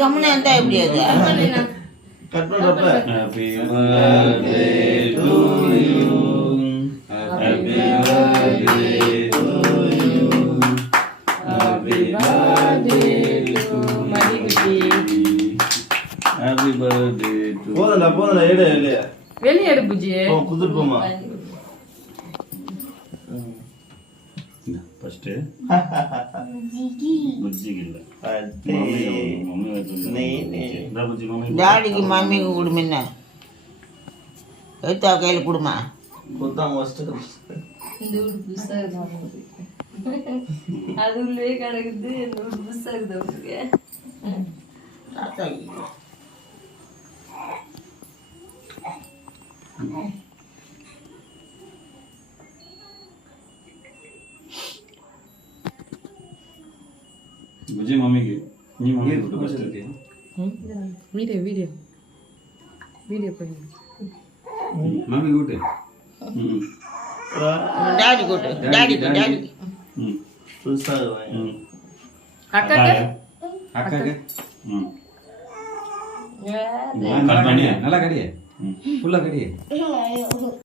கம்முன்னு இருந்தா எப்படி அது? கட் பண்றப்ப Happy birthday to you. Happy birthday to you. Happy birthday to Madhuri. Happy birthday to. போதல எடு வெளிய எடு புஜி. குதிர் போமா. First புஜ்ஜி இல்ல. மம்மி டாடிக்கு மம்மிக்கு கொடுமின்ன எடுத்தா கையில் கொடுமா. குத்தான் ஃபர்ஸ்ட் இந்த ஊர் புதுசா இருக்கு. அது உள்ளே கிடக்குது. இந்த ஊர் புதுசா இருக்குது அவருக்கு. புஜ்ஜி மம்மிக்கு நீ மம்மி கூட ஃபர்ஸ்ட் வீடியோ பண்ணு. மம்மி கூட்டு டாடி கூட்டு டாடி புதுசா அக்காக்கு அக்காக்கு Yeah. கட் பண்ணி நல்லா கடியே ஃபுல்லா கடியே